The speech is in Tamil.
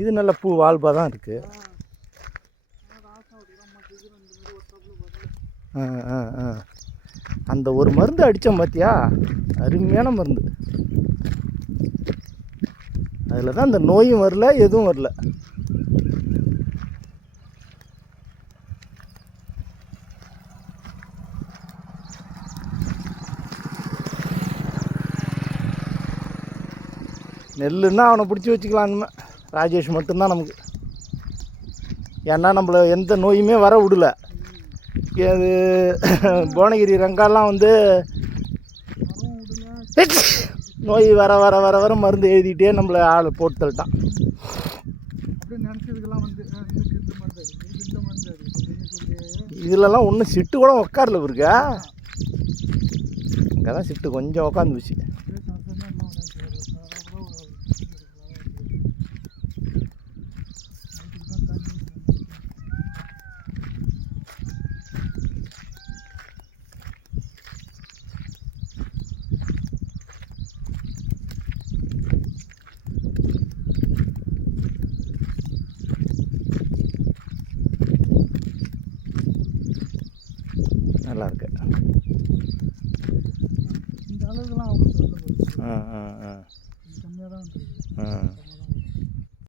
இது நல்ல பூ வாழ்பாக தான் இருக்குது. அந்த ஒரு மருந்து அடித்தோம் பார்த்தியா, அருமையான மருந்து. அதில் தான் இந்த நோயும் வரல, எதுவும் வரல. நெல்லுன்னா அவனை பிடிச்சி வச்சுக்கலாம். இனிமே ராஜேஷ் மட்டும்தான் நமக்கு. ஏன்னா நம்மளை எந்த நோயுமே வர விடல. அது புவனகிரி ரங்காலாம் வந்து நோய் வர வர வர வர மருந்து எழுதிட்டே நம்மளை ஆள் போட்டு தள்ளிட்டான். இதுலலாம் ஒன்றும் சிட்டு கூட உக்காரல இருக்கா. அங்கே தான் சிட்டு கொஞ்சம் உக்காந்துச்சு. நல்லா இருக்கு. இந்த அளவுக்குலாம் அவங்க சொல்ல கம்மியாக தான் வந்துருக்கு.